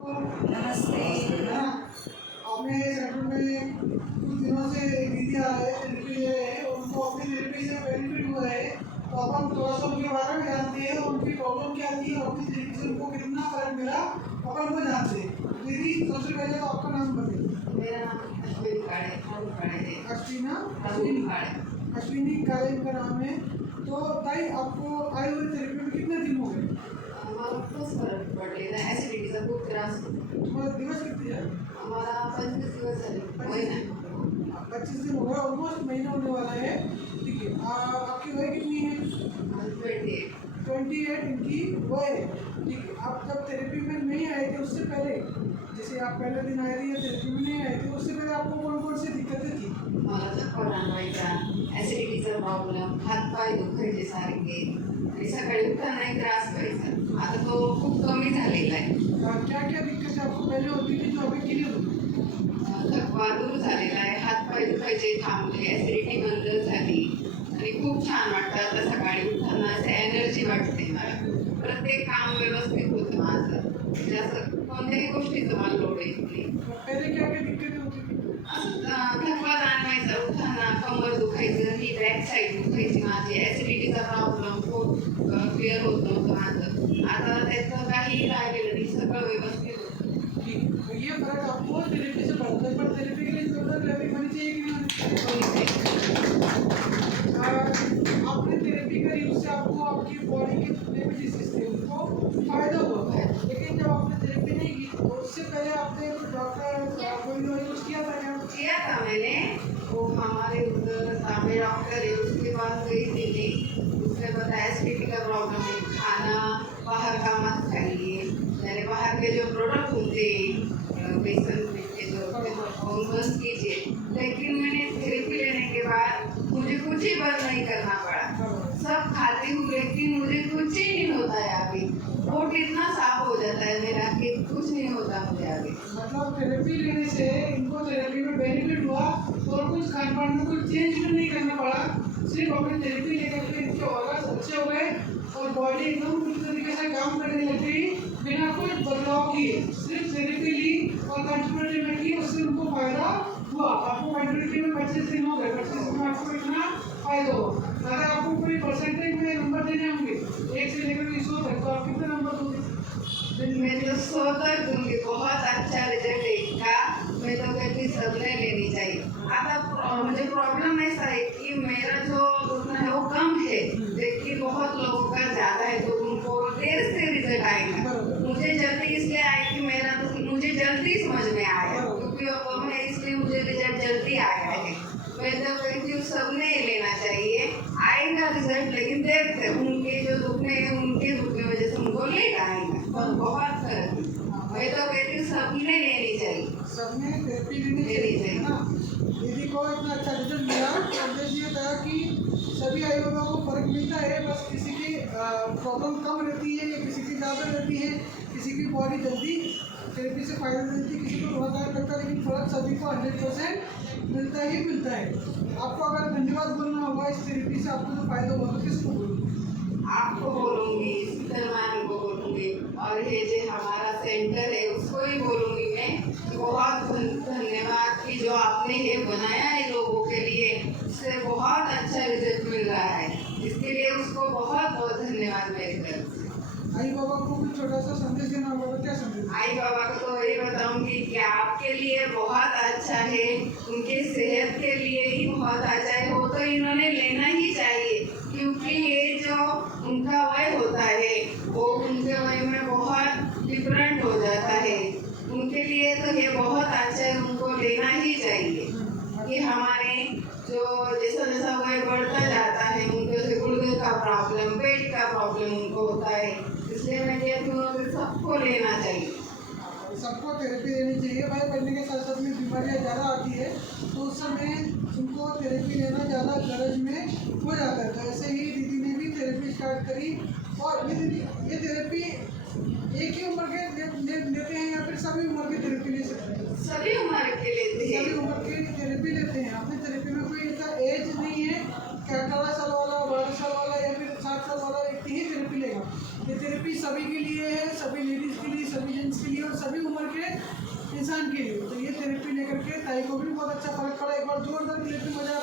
नमस्ते। आपने सेंटर में कुछ दिनों से एक दीदी आ रहे हैं, थेरेपी ले रहे हैं, उनको अपनी थेरेपी से बेनिफिट हुआ है। तो अपन थोड़ा सा उनके बारे में जानते हैं, उनकी प्रॉब्लम क्या थी और अपनी थेरेपी से उनको कितना फर्क मिला अपन वो जानते हैं। दीदी, सबसे पहले तो आपका नाम बताइए। मेरा नाम अश्विनी काड़े है। अश्विनी काले का नाम है। तो ताई, आपको आए हुए थेरेपी में कितने दिन हो गए? हमारा खूप फरक पडलेला आहे. ॲसिडिटीचा खूप त्रास होतो. तुम्हारा दिवस कितने हैं? आम्हाला 25 दिवस झाले. 25 दिन हो गए, ऑलमोस्ट महीना होने वाला है। ठीक है, आपकी वय कितनी है? 28. 28 इनकी वय है। ठीक है, आप जब थेरेपी में नहीं आए थे उससे पहले, जैसे आप पहले दिन आए थे या थेरेपी में नहीं आए थे, उससे पहले आपको कौन कौन सी दिक्कतें थी? मला थकवा जाणवायचा, ॲसिडिटीचा प्रॉब्लेम, हातपाय दुखायचे सारखे आणि सकाळी उठताना त्रास व्हायचा. आता तो खूप कमी झालेला आहे. क्या क्या दिक्कतें आपको पहले होती थी जो अभी क्लियर होती? थकवा दूर झालेला आहे, हातपाय दुखायचे थांबले, ॲसिडिटी बंद झाली आणि खूप छान वाटतं. आता सकाळी उठताना असं एनर्जी वाटते मला. प्रत्येक काम व्यवस्थित होतं माझं. म्हणजे असं कोणत्याही गोष्टीचं मला लोड येत नाही. पहले क्या क्या दिक्कतें होती थी? थकवा जाणवायचा, उठताना कंबर दुखायचं, ही बॅक साईड दुखायची माझी. ॲसिडिटीचा प्रॉब्लेम खूप क्लिअर होत नव्हतं माझं. आता त्याचं काही राहिलेलं नाही, सगळं व्यवस्थित होतं. ठीक है, तो ये फर्क आपको थेरेपी से पड़ता है, पर थेरेपी के लिए जरूरत थेरेपी होनी चाहिए कि नहीं? आपने थेरेपी करी, उससे आपको आपकी बॉडी के जितने भी डिसीज थे उनको फायदा हुआ है। लेकिन जब आपने थेरेपी नहीं की तो उससे पहले आपने डॉक्टर कोई यूज किया था क्या? किया था मैंने, वो हमारे उधर तांबे डॉक्टर है, उसके पास गई थी। उसने बताया एसिडिटी का प्रॉब्लम है, खाना बाहर का मत खाइए, यानी बाहर के जो प्रोडक्ट होते बेसन के जो वो बंद कीजिए। लेकिन मैंने थेरेपी लेने के बाद मुझे कुछ ही बंद नहीं करना पड़ा। सब खाती हूँ लेकिन मुझे कुछ ही नहीं होता है अभी। पेट इतना साफ हो जाता है मेरा कि कुछ नहीं होता मुझे अभी। मतलब थेरेपी लेने से इनको थेरेपी में बेनिफिट हुआ और कुछ खान पान में कुछ चेंज भी नहीं करना पड़ा, सिर्फ अपनी थेरेपी लेकर के इनके ऑर्गन्स अच्छे हो गए और बॉडी एकदम पूरी तरीके से काम करने लग गई बिना कोई बदलाव किए। सिर्फ थेरेपी ली और कंटिन्यूटी में की, उससे उनको फायदा हुआ। आपको कंटिन्यूटी में 25 दिन हो गए, 25 दिन में आपको इतना फायदा हुआ। अगर आपको कोई परसेंटेज में नंबर देने होंगे 1 से लेकर 100 तक, तो आप कितने नंबर दोगे? मैं तो 100 तक दूंगी। बहुत अच्छा रिजल्ट देखा। मैं तो कहती सबने लेनी चाहिए। आता मुझे प्रॉब्लम ऐसा है कि मेरा जो उतना है वो कम है, लेकिन बहुत लोगों का ज़्यादा है, तो उनको देर से रिजल्ट आएगा। मुझे जल्दी इसलिए आया कि मेरा तो मुझे जल्दी समझ में आया, क्योंकि वो कम है इसलिए मुझे रिजल्ट जल्दी आया है। मैं तो कहती हूँ सबने लेना चाहिए, आएगा रिजल्ट, लेकिन देर से। उनके जो दुखने हैं उनके दुखने वजह से उनको लेट आएगा, पर बहुत फर्क है। मैं तो कहती हूँ सबने लेनी चाहिए। सबने थेरेपी लेनी चाहिए ना। दीदी को इतना अच्छा रिजल्ट मिला, संदेश ये था कि सभी आयु वर्गों को फर्क मिलता है। बस किसी की प्रॉब्लम कम रहती है या किसी की ज़्यादा रहती है, किसी की बॉडी जल्दी थेरेपी से फायदा मिलती है, किसी को थोड़ा टाइम लगता है, लेकिन फर्क सभी को 100% मिलता ही मिलता है। आपको अगर धन्यवाद बोलना होगा इस थेरेपी से आपको जो फायदा हुआ तो किसको बोलूँगा? आपको बोलूँगी, शीतल को बोलूँगी, और ये जो हमारा सेंटर है उसको ही बोलूँगी मैं। बहुत धन्यवाद कि जो आपने ये बनाया है लोगों के लिए, उससे बहुत अच्छा रिजल्ट मिल रहा है। इसके लिए उसको बहुत बहुत धन्यवाद मेरी तरफ से। आई बाबा को भी छोटा सा संदेश देना होगा, तो क्या संदेश? आई बाबा को तो ये बताऊंगी कि आपके लिए बहुत अच्छा है, उनके सेहत के लिए ही बहुत अच्छा है। वो तो इन्होंने लेना ही चाहिए, क्योंकि ये जो उनका वय होता है वो उनके वय में बहुत डिफरेंट हो जाता है। उनके लिए तो ये बहुत अच्छा है, उनको लेना ही चाहिए। कि हमारे जो जैसा जैसा वय बढ़ता जाता है, उनको से गुर्दे का प्रॉब्लम, पेट का प्रॉब्लम उनको होता है, इसलिए मैं कहती हूँ कि सबको लेना चाहिए। सबको थेरेपी लेनी चाहिए भाई। बढ़ने के साथ साथ में बीमारियाँ ज़्यादा आती है तो उस समय उनको थेरेपी लेना ज़्यादा गरज में हो जाता है। तो ऐसे ही दीदी ने भी थेरेपी स्टार्ट करी। और ये थेरेपी एक ही उम्र के लेते हैं या फिर सभी उम्र की थेरेपी ले सकते हैं? सभी उम्र के लेते हैं, सभी उम्र की थेरेपी लेते हैं। अपनी थेरेपी में कोई ऐसा एज नहीं है कि 18 साल वाला, 12 साल वाला या फिर 60 साल वाला व्यक्ति ही थेरेपी लेगा। ये थेरेपी सभी के लिए है, सभी लेडीज़ के लिए, सभी जेंट्स के लिए और सभी उम्र भाई को भी बहुत अच्छा फर्क पड़ा। एक बार जोरदार क्लिप में मजा